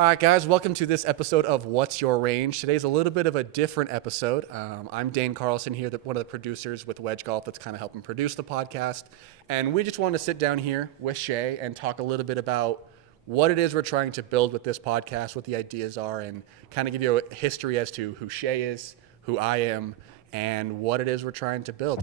All right, guys, welcome to this episode of What's Your Range. Today's a little bit of a different episode. I'm Dane Carlson here, one of the producers with Wedge Golf that's kind of helping produce the podcast. And we just wanted to sit down here with Shea and talk a little bit about what it is we're trying to build with this podcast, what the ideas are, and kind of give you a history as to who Shea is, who I am, and what it is we're trying to build.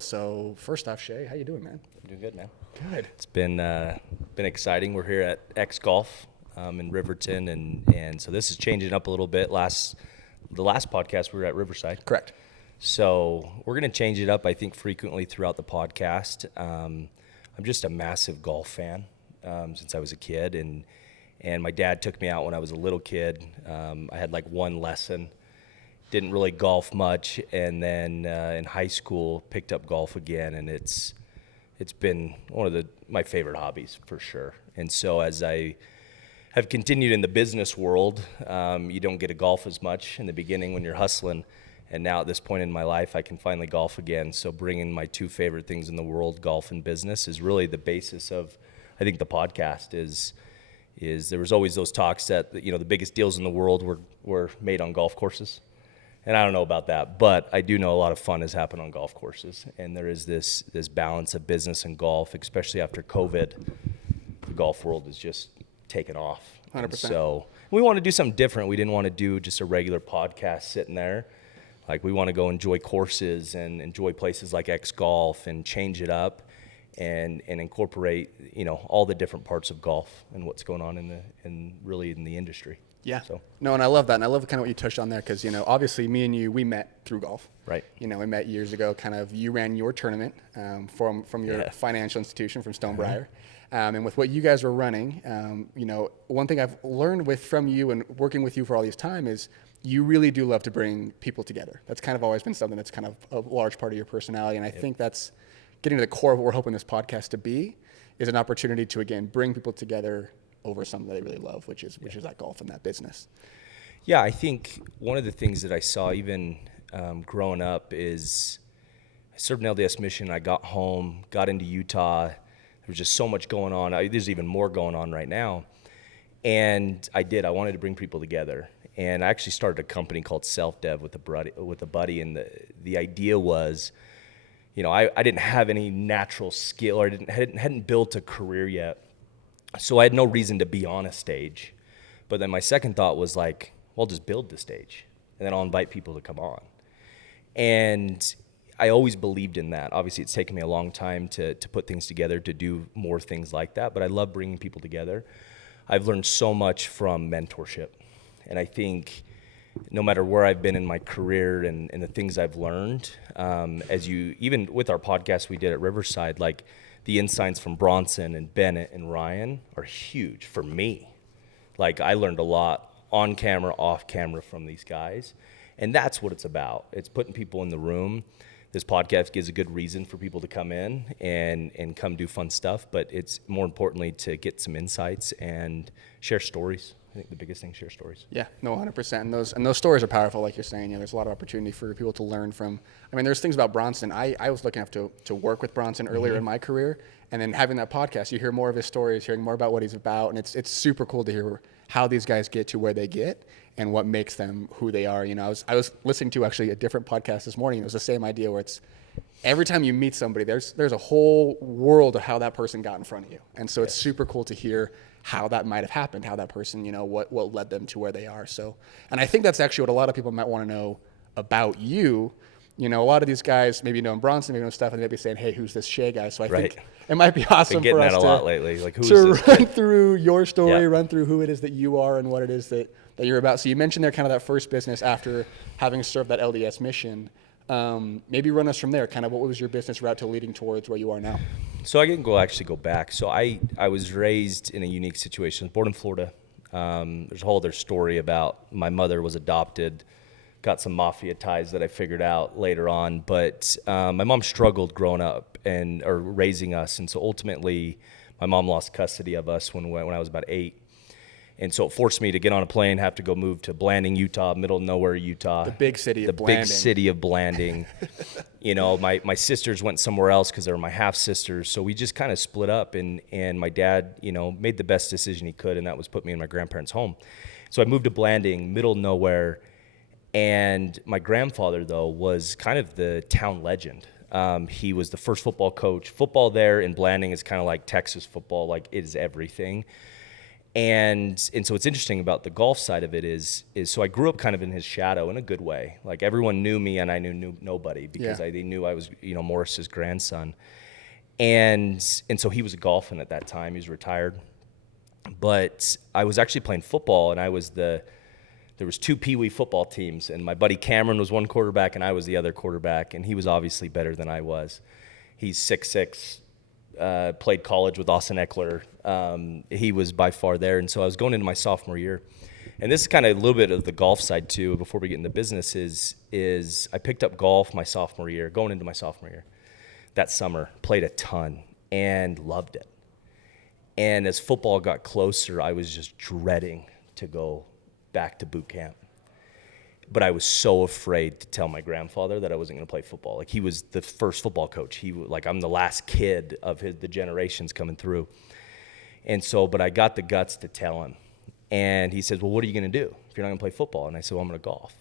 So first off, Shea, how you doing, man? I'm doing good, man. Good. It's been exciting. We're here at X Golf in Riverton, and so this is changing up a little bit. The last podcast we were at Riverside. Correct. So we're going to change it up, I think, frequently throughout the podcast. I'm just a massive golf fan since I was a kid, and my dad took me out when I was a little kid. I had like one lesson. Didn't really golf much, and then in high school picked up golf again, and it's been one of my favorite hobbies for sure. And so as I have continued in the business world, you don't get to golf as much in the beginning when you're hustling, and now at this point in my life I can finally golf again. So bringing my two favorite things in the world, golf and business, is really the basis of, I think, the podcast is there was always those talks that the biggest deals in the world were made on golf courses. And I don't know about that, but I do know a lot of fun has happened on golf courses. And there is this balance of business and golf, especially after COVID. The golf world has just taken off. 100%. And so we want to do something different. We didn't want to do just a regular podcast sitting there. Like, we want to go enjoy courses and enjoy places like X Golf and change it up and incorporate, all the different parts of golf and what's going on in the industry. Yeah. So. No, and I love that. And I love kind of what you touched on there because, obviously me and you, we met through golf. Right. We met years ago. Kind of you ran your tournament from your financial institution, from Stonebriar. And with what you guys were running, one thing I've learned from you and working with you for all this time is you really do love to bring people together. That's kind of always been something that's kind of a large part of your personality. And I think that's getting to the core of what we're hoping this podcast to be, is an opportunity to, again, bring people together over something that they really love, which is that golf and that business. Yeah, I think one of the things that I saw even growing up is I served an LDS mission. I got home, got into Utah. There was just so much going on. There's even more going on right now. And I wanted to bring people together. And I actually started a company called Self Dev with a buddy. And the idea was, I didn't have any natural skill, or hadn't built a career yet. So I had no reason to be on a stage. But then my second thought was like, well, I'll just build the stage, and then I'll invite people to come on. And I always believed in that. Obviously, it's taken me a long time to put things together, to do more things like that, but I love bringing people together. I've learned so much from mentorship. And I think no matter where I've been in my career and the things I've learned, even with our podcast we did at Riverside, like, the insights from Bronson and Bennett and Ryan are huge for me. Like, I learned a lot on camera, off camera from these guys. And that's what it's about. It's putting people in the room. This podcast gives a good reason for people to come in and come do fun stuff. But it's more importantly to get some insights and share stories. I think the biggest thing, share stories. Yeah, no, 100%. And those stories are powerful, like you're saying. There's a lot of opportunity for people to learn from. I mean, there's things about Bronson. I was lucky enough to work with Bronson earlier in my career, and then having that podcast, you hear more of his stories, hearing more about what he's about, and it's super cool to hear how these guys get to where they get and what makes them who they are. I was listening to actually a different podcast this morning. It was the same idea where it's every time you meet somebody, there's a whole world of how that person got in front of you, and so it's super cool to hear how that might have happened, how that person, what led them to where they are. So, and I think that's actually what a lot of people might want to know about you. A lot of these guys maybe know Bronson, maybe know stuff, and they'd be saying, hey, who's this Shea guy? So I think it might be awesome for us that a lot lately. Like, who to is this run through your story, run through who it is that you are and what it is that you're about. So you mentioned there kind of that first business after having served that LDS mission. Maybe run us from there. Kind of what was your business route to leading towards where you are now? So I can go back. So I was raised in a unique situation. Born in Florida. There's a whole other story about my mother was adopted, got some mafia ties that I figured out later on. But my mom struggled growing up or raising us, and so ultimately my mom lost custody of us when I was about 8. And so it forced me to get on a plane, have to go move to Blanding, Utah, middle of nowhere, Utah. The big city of Blanding. Blanding. The big city of Blanding. You know, my sisters went somewhere else because they were my half-sisters. So we just kind of split up, and my dad, you know, made the best decision he could, and that was put me in my grandparents' home. So I moved to Blanding, middle of nowhere, and my grandfather, though, was kind of the town legend. He was the first football coach. Football there in Blanding is kind of like Texas football, like it is everything. And so what's interesting about the golf side of it is so I grew up kind of in his shadow in a good way. Like everyone knew me and I knew nobody because they knew I was, you know, Morris's grandson. And so he was golfing at that time. He was retired. But I was actually playing football, and there was 2 Pee Wee football teams, and my buddy Cameron was one quarterback and I was the other quarterback, and he was obviously better than I was. He's 6'6", played college with Austin Eckler. He was by far there. And so I was going into my sophomore year. And this is kind of a little bit of the golf side too, before we get into business, is I picked up golf my sophomore year, going into my sophomore year. That summer, played a ton and loved it. And as football got closer, I was just dreading to go back to boot camp. But I was so afraid to tell my grandfather that I wasn't going to play football. Like, he was the first football coach. I'm the last kid of the generations coming through. And so, but I got the guts to tell him. And he said, well, what are you going to do if you're not going to play football? And I said, well, I'm going to golf.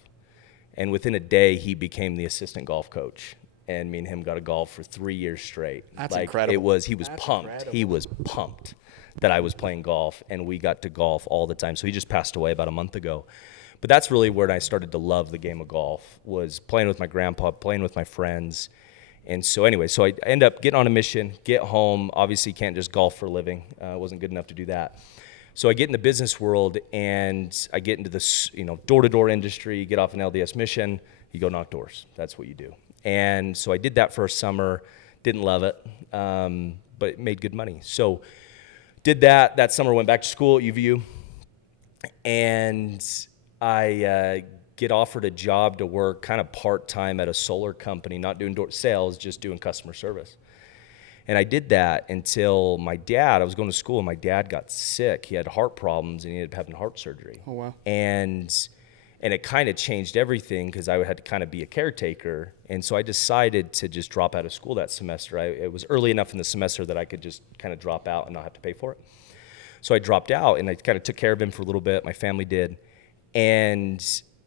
And within a day, he became the assistant golf coach. And me and him got to golf for 3 years straight. That's incredible. He was pumped. He was pumped that I was playing golf, and we got to golf all the time. So he just passed away about a month ago. But that's really where I started to love the game of golf, was playing with my grandpa, playing with my friends. And so anyway, so I end up getting on a mission, get home. Obviously, you can't just golf for a living. I wasn't good enough to do that. So I get in the business world, and I get into this, door-to-door industry. You get off an LDS mission, you go knock doors. That's what you do. And so I did that for a summer, didn't love it, but it made good money. So did that. That summer, went back to school at UVU, and I get offered a job to work kind of part-time at a solar company, not doing sales, just doing customer service. And I did that until I was going to school, and my dad got sick. He had heart problems, and he ended up having heart surgery. Oh, wow. And it kind of changed everything, because I had to kind of be a caretaker. And so I decided to just drop out of school that semester. It was early enough in the semester that I could just kind of drop out and not have to pay for it. So I dropped out, and I kind of took care of him for a little bit. My family did. And,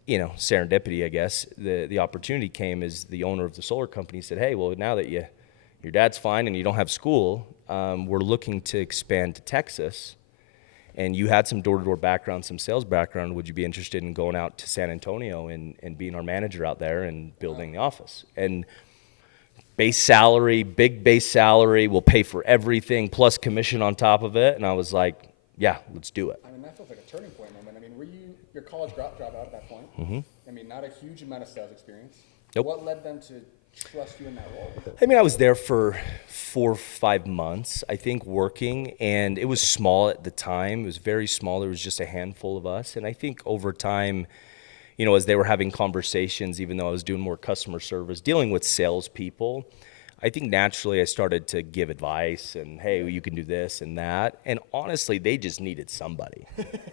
serendipity, I guess, the opportunity came as the owner of the solar company said, hey, well, now that your dad's fine and you don't have school, we're looking to expand to Texas. And you had some door-to-door background, some sales background. Would you be interested in going out to San Antonio and being our manager out there and building the office? And base salary, big base salary, we'll pay for everything, plus commission on top of it. And I was like, yeah, let's do it. I mean, that feels like a turning point moment. I mean, were you your college dropout at that point? Mm-hmm. I mean, not a huge amount of sales experience. Nope. What led them to trust you in that role? I mean, I was there for 4 or 5 months, I think, working, and it was small at the time. It was very small. There was just a handful of us. And I think over time, as they were having conversations, even though I was doing more customer service, dealing with salespeople, I think naturally I started to give advice and, hey, well, you can do this and that. And honestly, they just needed somebody.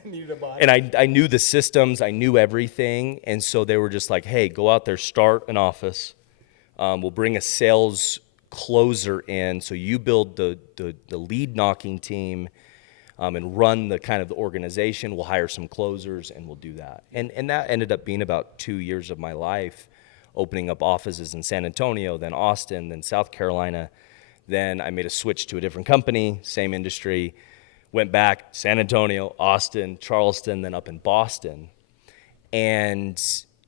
Needed a buyer. And I knew the systems. I knew everything. And so they were just like, hey, go out there, start an office. We'll bring a sales closer in, so you build the lead knocking team and run the kind of the organization. We'll hire some closers, and we'll do that. And that ended up being about 2 years of my life, opening up offices in San Antonio, then Austin, then South Carolina. Then I made a switch to a different company, same industry, went back, San Antonio, Austin, Charleston, then up in Boston. And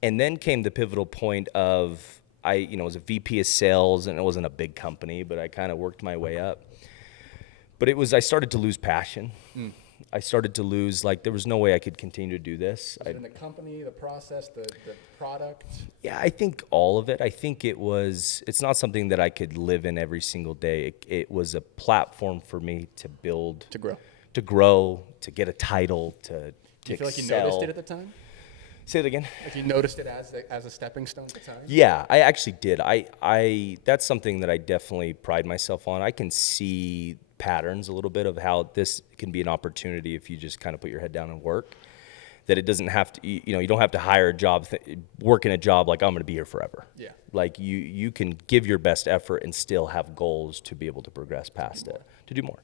then came the pivotal point of, I was a VP of sales, and it wasn't a big company, but I kind of worked my way up. But I started to lose passion. I started to lose, there was no way I could continue to do this. Was it in the company, the process, the product? Yeah, I think all of it. I think it's not something that I could live in every single day. It was a platform for me to build. To grow, to get a title, to Do you feel like you excel. noticed it at the time? Say it again. Like you noticed it as a stepping stone at the time? Yeah, I actually did. That's something that I definitely pride myself on. I can see patterns a little bit of how this can be an opportunity if you just kind of put your head down and work. That it doesn't have to, you don't have to hire a job, work in a job like I'm going to be here forever. Yeah. Like you can give your best effort and still have goals to be able to progress past it, to do more.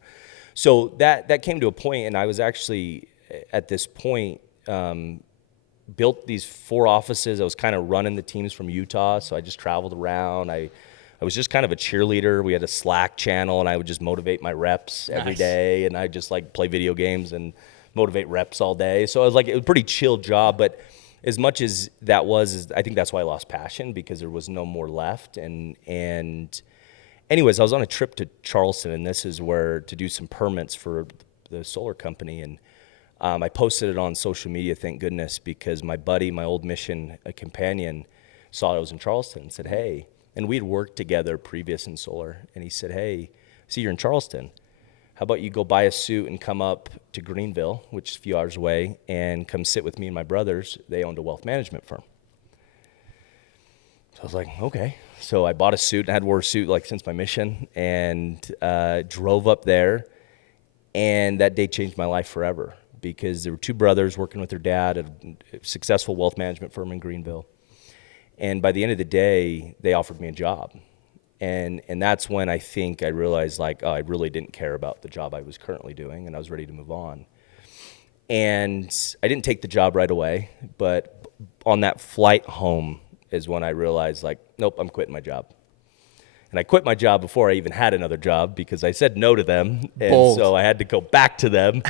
So that came to a point, and I was actually at this point built these 4 offices. I was kind of running the teams from Utah, so I just traveled around. I was just kind of a cheerleader. We had a Slack channel, and I would just motivate my reps every day, and I just like play video games and motivate reps all day. So it was a pretty chill job, but as much as that was, I think that's why I lost passion, because there was no more left. And anyways, I was on a trip to Charleston, and this is where to do some permits for the solar company. And I posted it on social media, thank goodness, because my buddy, my old mission companion, saw I was in Charleston and said, hey, and we had worked together previous in solar. And he said, hey, see, you're in Charleston. How about you go buy a suit and come up to Greenville, which is a few hours away, and come sit with me and my brothers. They owned a wealth management firm. So I was like, okay. So I bought a suit, and I had wore a suit like since my mission, and drove up there. And that day changed my life forever, because there were 2 brothers working with their dad at a successful wealth management firm in Greenville. And by the end of the day, they offered me a job. And that's when I think I realized, I really didn't care about the job I was currently doing, and I was ready to move on. And I didn't take the job right away, but on that flight home is when I realized, nope, I'm quitting my job. And I quit my job before I even had another job, because I said no to them. And Bold. So I had to go back to them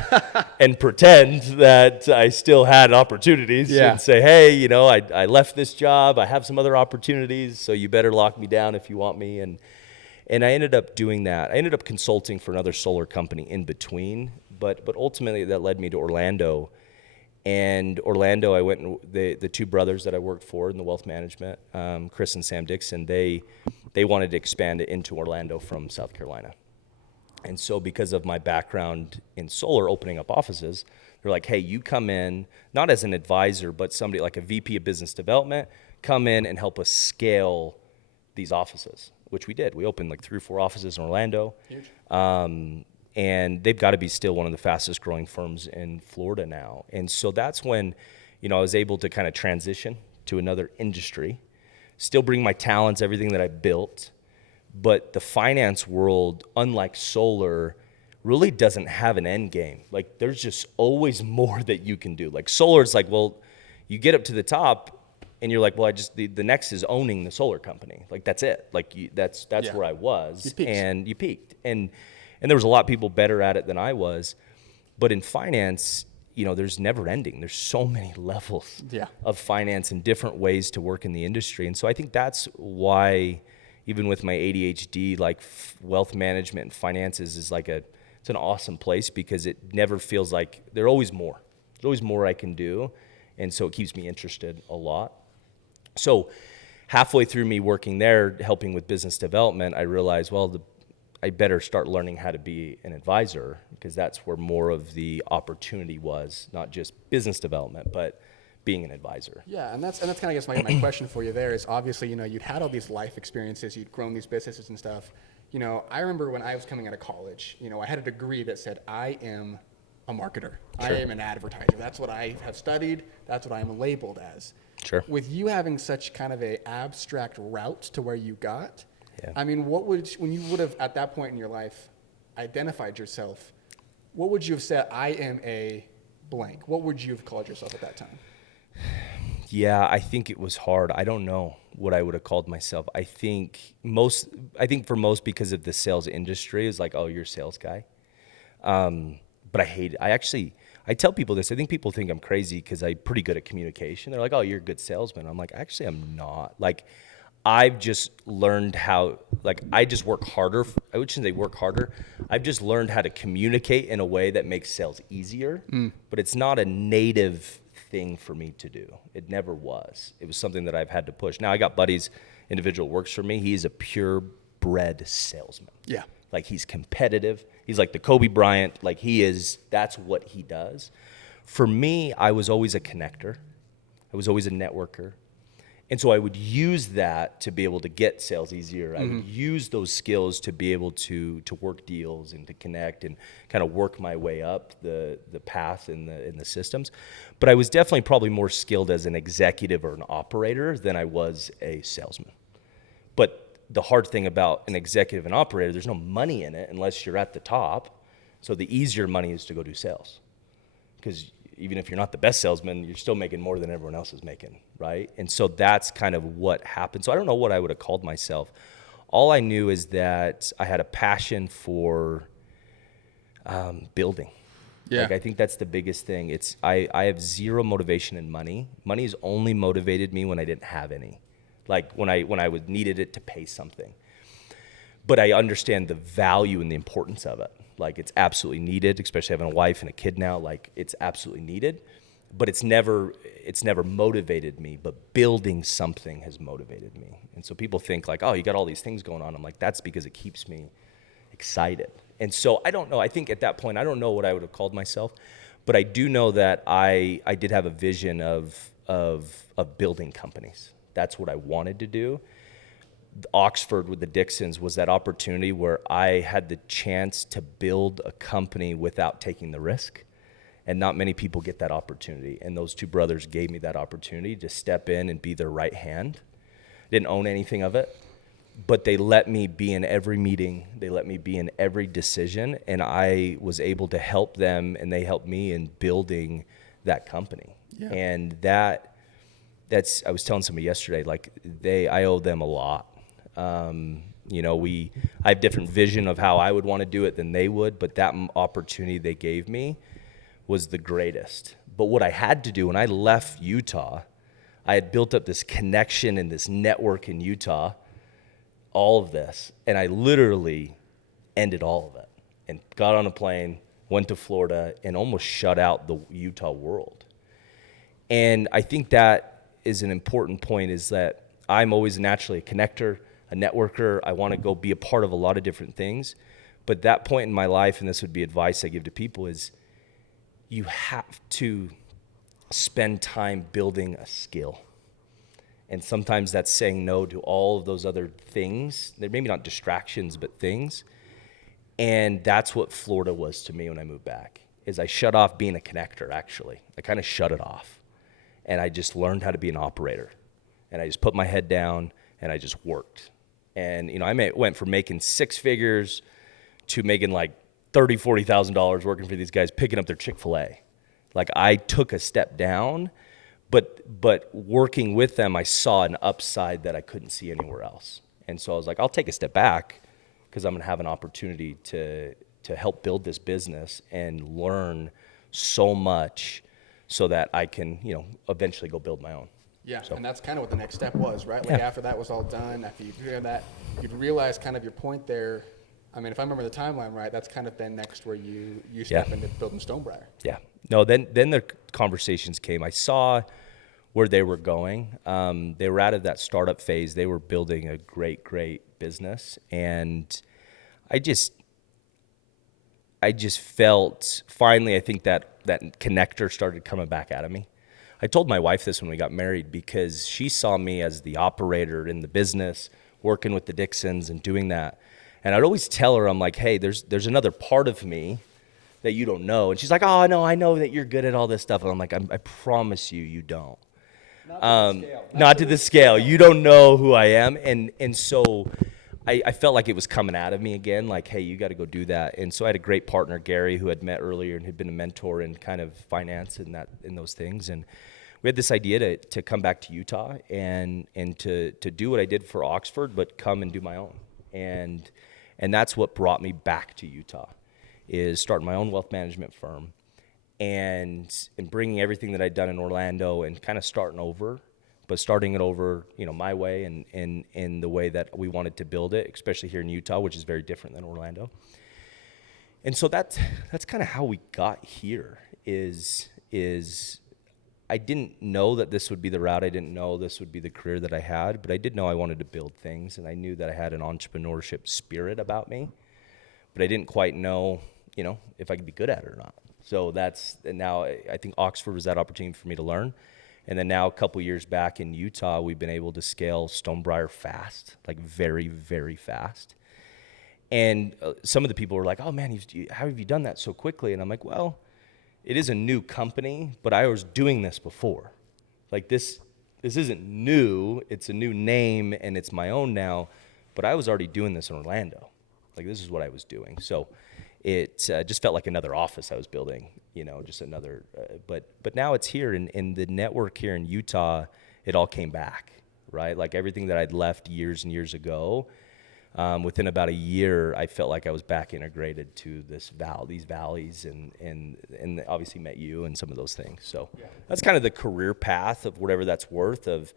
and pretend that I still had opportunities and say, hey, I left this job. I have some other opportunities, so you better lock me down if you want me. And I ended up doing that. I ended up consulting for another solar company in between, but ultimately that led me to Orlando. And Orlando, I went, and the 2 brothers that I worked for in the wealth management, Chris and Sam Dixon, they wanted to expand it into Orlando from South Carolina. And so because of my background in solar, opening up offices, they're like, hey, you come in, not as an advisor, but somebody like a VP of business development, come in and help us scale these offices, which we did. We opened 3 or 4 offices in Orlando. Huge. And they've got to be still one of the fastest growing firms in Florida now. And so that's when, I was able to kind of transition to another industry, still bring my talents, everything that I built. But the finance world, unlike solar, really doesn't have an end game. There's just always more that you can do. Solar is you get up to the top and you're like, well, the next is owning the solar company. That's it. That's where I was. You peaked. And there was a lot of people better at it than I was. But in finance, there's never ending. There's so many levels of finance and different ways to work in the industry. And so I think that's why, even with my ADHD, wealth management and finances is it's an awesome place, because it never feels like there's always more. There's always more I can do. And so it keeps me interested a lot. So halfway through me working there, helping with business development, I realized, I better start learning how to be an advisor, because that's where more of the opportunity was, not just business development, but being an advisor. Yeah, and that's kind of, I guess, my question for you there is, obviously, you'd had all these life experiences, you'd grown these businesses and stuff. I remember when I was coming out of college, I had a degree that said, I am a marketer. Sure. I am an advertiser. That's what I have studied. That's what I am labeled as. Sure. With you having such kind of a abstract route to where you got, yeah. When you would have at that point in your life identified yourself, what would you have said? I am a blank. What would you have called yourself at that time? Yeah, I think it was hard. I don't know what I would have called myself. I think for most, because of the sales industry, is oh, you're a sales guy. But I hate it. I tell people this. I think people think I'm crazy because I'm pretty good at communication. They're like, oh, you're a good salesman. I'm like, actually, I'm not. I've just learned how, I just work harder. I shouldn't say work harder. I've just learned how to communicate in a way that makes sales easier, but it's not a native thing for me to do. It never was. It was something that I've had to push. Now, I got buddies, individual works for me. He's a purebred salesman. Yeah. He's competitive. He's like the Kobe Bryant. That's what he does. For me, I was always a connector. I was always a networker. And so I would use that to be able to get sales easier. I would use those skills to be able to work deals and to connect and kind of work my way up the path in the systems. But I was definitely probably more skilled as an executive or an operator than I was a salesman. But the hard thing about an executive and operator, there's no money in it unless you're at the top. So the easier money is to go do sales. Because even if you're not the best salesman, you're still making more than everyone else is making, right? And so that's kind of what happened. So I don't know what I would have called myself. All I knew is that I had a passion for building. Yeah. Like, I think that's the biggest thing. I have zero motivation in money. Money's only motivated me when I didn't have any. Like when I needed it to pay something. But I understand the value and the importance of it. Like, it's absolutely needed, especially having a wife and a kid now. Like, it's absolutely needed, but it's never motivated me. But building something has motivated me. And so people think like, oh, you got all these things going on. I'm like, that's because it keeps me excited. And so I don't know. I think at that point, I don't know what I would have called myself, but I do know that I did have a vision of building companies. That's what I wanted to do. Oxford with the Dixons was that opportunity where I had the chance to build a company without taking the risk. And not many people get that opportunity. And those two brothers gave me that opportunity to step in and be their right hand. Didn't own anything of it, but they let me be in every meeting. They let me be in every decision. And I was able to help them, and they helped me in building that company. Yeah. And that's, I was telling somebody yesterday, like I owe them a lot. I have different vision of how I would want to do it than they would, but that opportunity they gave me was the greatest. But what I had to do when I left Utah, I had built up this connection and this network in Utah, all of this, and I literally ended all of it and got on a plane, went to Florida, and almost shut out the Utah world. And I think that is an important point, is that I'm always naturally a connector, a networker. I want to go be a part of a lot of different things. But that point in my life, and this would be advice I give to people, is you have to spend time building a skill. And sometimes that's saying no to all of those other things. They're maybe not distractions, but things. And that's what Florida was to me when I moved back, is I shut off being a connector, actually. I kind of shut it off. And I just learned how to be an operator. And I just put my head down and I just worked. And, I went from making six figures to making like $30,000, $40,000 working for these guys, picking up their Chick-fil-A. Like, I took a step down, but working with them, I saw an upside that I couldn't see anywhere else. And so I was like, I'll take a step back because I'm going to have an opportunity to help build this business and learn so much so that I can, eventually go build my own. Yeah, so. And that's kind of what the next step was, right? Like, after that was all done, after you hear that, you'd realize kind of your point there. I mean, if I remember the timeline right, that's kind of then next where you step into building Stonebriar. Yeah. No, then the conversations came. I saw where they were going. They were out of that startup phase. They were building a great, great business. And I just felt, finally, I think that connector started coming back out of me. I told my wife this when we got married, because she saw me as the operator in the business, working with the Dixons and doing that. And I'd always tell her, I'm like, hey, there's another part of me that you don't know. And she's like, oh, no, I know that you're good at all this stuff. And I'm like, I promise you don't. Not to the scale. You don't know who I am. And so I felt like it was coming out of me again, like, hey, you got to go do that. And so I had a great partner, Gary, who had met earlier and had been a mentor in kind of finance and in those things. And we had this idea to come back to Utah and to do what I did for Oxford, but come and do my own. And that's what brought me back to Utah, is starting my own wealth management firm and bringing everything that I'd done in Orlando and kind of starting over, but starting it over, my way and in the way that we wanted to build it, especially here in Utah, which is very different than Orlando. And so that's kind of how we got here, is I didn't know that this would be the route. I didn't know this would be the career that I had, but I did know I wanted to build things, and I knew that I had an entrepreneurship spirit about me, but I didn't quite know, if I could be good at it or not. So now I think Oxford was that opportunity for me to learn. And then now a couple years back in Utah, we've been able to scale Stonebriar fast, like very, very fast. And some of the people were like, oh man, how have you done that so quickly? And I'm like, well, it is a new company, but I was doing this before. Like this isn't new, it's a new name and it's my own now, but I was already doing this in Orlando. Like this is what I was doing. So it just felt like another office I was building, just another, but now it's here in the network here in Utah, it all came back, right? Like everything that I'd left years and years ago, within about a year, I felt like I was back integrated to these valleys, and obviously met you and some of those things. So that's kind of the career path of whatever that's worth of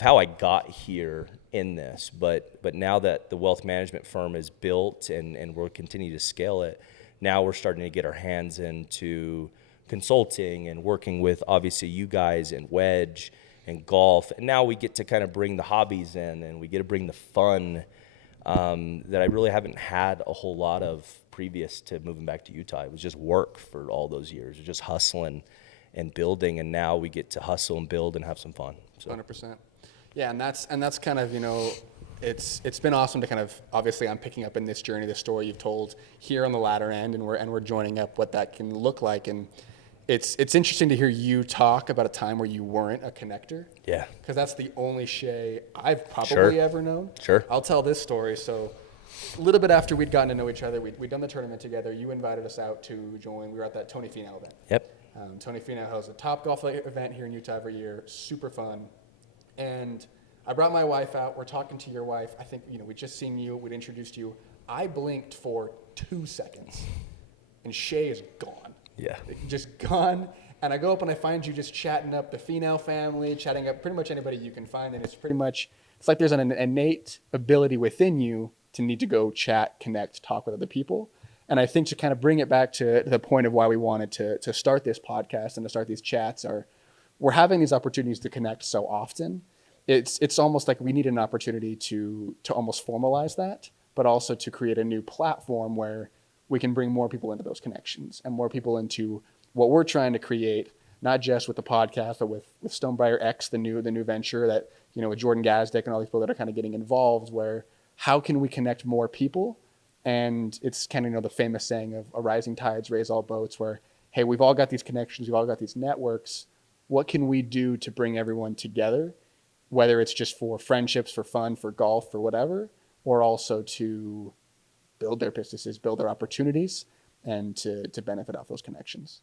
how I got here in this. But now that the wealth management firm is built and we'll continue to scale it, now we're starting to get our hands into consulting and working with obviously you guys and Wedge and golf. And now we get to kind of bring the hobbies in and we get to bring the fun that I really haven't had a whole lot of previous to moving back to Utah. It was just work for all those years. It was just hustling and building, and now we get to hustle and build and have some fun. So. 100%. Yeah, and that's kind of, it's been awesome to kind of, obviously I'm picking up in this journey, the story you've told here on the latter end, and we're joining up what that can look like. And it's interesting to hear you talk about a time where you weren't a connector. Yeah. Because that's the only Shea I've probably ever known. Sure. I'll tell this story. So a little bit after we'd gotten to know each other, we'd done the tournament together. You invited us out to join. We were at that Tony Finau event. Yep. Tony Finau hosts a top golf event here in Utah every year. Super fun. And I brought my wife out. We're talking to your wife. I think, we'd just seen you. We'd introduced you. I blinked for 2 seconds, and Shea is gone. Yeah. Just gone. And I go up and I find you just chatting up the Finau family, chatting up pretty much anybody you can find. And it's like there's an innate ability within you to need to go chat, connect, talk with other people. And I think to kind of bring it back to the point of why we wanted to start this podcast and to start these chats we're having these opportunities to connect so often. It's almost like we need an opportunity to almost formalize that, but also to create a new platform where we can bring more people into those connections and more people into what we're trying to create, not just with the podcast, but with Stonebriar X, the new venture that, with Jordan Gazdick and all these people that are kind of getting involved, where how can we connect more people? And it's kind of, the famous saying of a rising tides raise all boats, where, hey, we've all got these connections, we've all got these networks. What can we do to bring everyone together? Whether it's just for friendships, for fun, for golf, for whatever, or also to build their businesses, build their opportunities, and to benefit off those connections.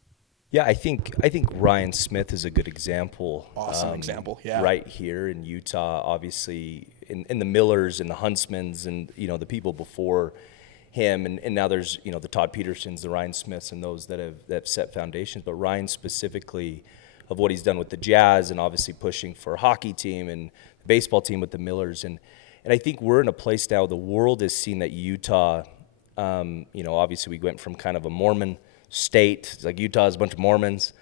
Yeah, I think Ryan Smith is a good example. Awesome example, yeah. Right here in Utah, obviously, in the Millers and the Huntsmans and, the people before him. And now there's, the Todd Petersons, the Ryan Smiths, and those that have set foundations. But Ryan specifically, of what he's done with the Jazz and obviously pushing for a hockey team and the baseball team with the Millers. And I think we're in a place now, the world has seen that Utah, obviously we went from kind of a Mormon state, it's like Utah is a bunch of Mormons,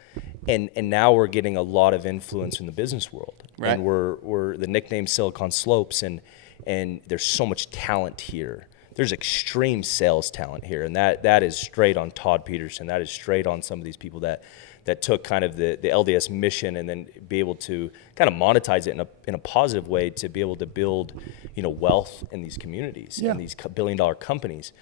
and now we're getting a lot of influence in the business world. Right. And we're the nickname Silicon Slopes, and there's so much talent here. There's extreme sales talent here, and that is straight on Todd Peterson. That is straight on some of these people that took kind of the LDS mission and then be able to kind of monetize it in a positive way to be able to build, wealth in these communities and these billion-dollar companies.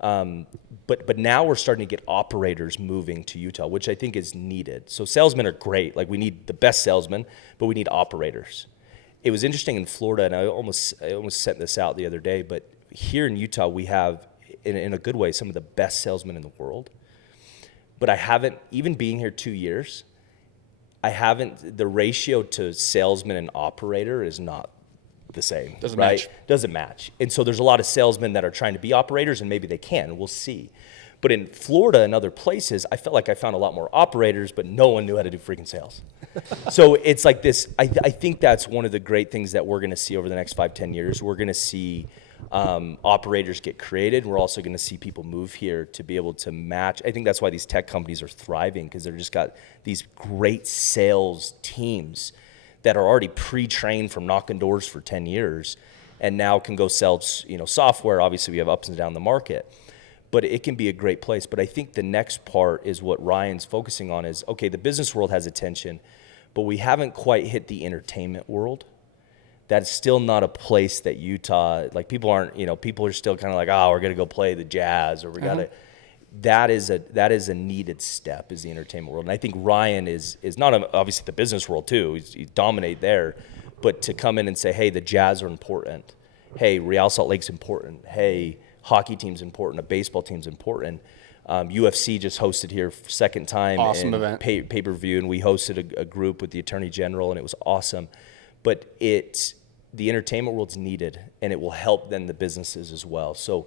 But now we're starting to get operators moving to Utah, which I think is needed. So salesmen are great. Like we need the best salesmen, but we need operators. It was interesting in Florida, and I almost sent this out the other day, but here in Utah, we have, in a good way, some of the best salesmen in the world. But I haven't, even being here 2 years, the ratio to salesman and operator is not the same. Doesn't match. Doesn't match. And so there's a lot of salesmen that are trying to be operators, and maybe they can. We'll see. But in Florida and other places, I felt like I found a lot more operators, but no one knew how to do freaking sales. So it's like this, I think that's one of the great things that we're going to see over the next 5-10 years. We're going to see operators get created. We're also going to see people move here to be able to match. I think that's why these tech companies are thriving, because they've just got these great sales teams that are already pre-trained from knocking doors for 10 years and now can go sell, software. Obviously, we have ups and downs in the market, but it can be a great place. But I think the next part is what Ryan's focusing on is, okay, the business world has attention, but we haven't quite hit the entertainment world. That's still not a place that Utah, like people aren't, people are still kind of like, oh, we're going to go play the Jazz, or we got to, that is a needed step, is the entertainment world. And I think Ryan is not obviously the business world too. He's dominate there, but to come in and say, hey, the Jazz are important. Hey, Real Salt Lake's important. Hey, hockey team's important. A baseball team's important. UFC just hosted here for second time. Awesome event. Pay-per-view, and we hosted a group with the Attorney General, and it was awesome. But the entertainment world's needed, and it will help then the businesses as well. So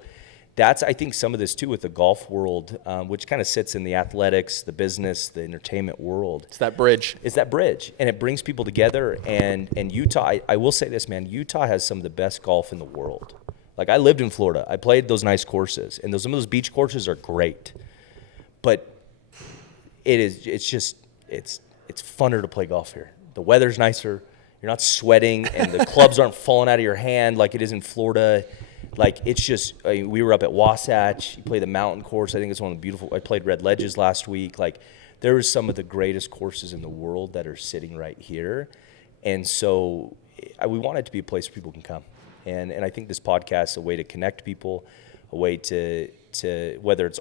that's, I think, some of this too with the golf world, which kind of sits in the athletics, the business, the entertainment world. It's that bridge. It's that bridge, and it brings people together. And Utah, I will say this, man, Utah has some of the best golf in the world. Like, I lived in Florida. I played those nice courses, and some of those beach courses are great. But it's funner to play golf here. The weather's nicer. You're not sweating, and the clubs aren't falling out of your hand like it is in Florida. Like, it's just, we were up at Wasatch. You play the mountain course. I think it's one of the beautiful. I played Red Ledges last week. Like, there are some of the greatest courses in the world that are sitting right here. And so we want it to be a place where people can come. And I think this podcast is a way to connect people, a way to whether it's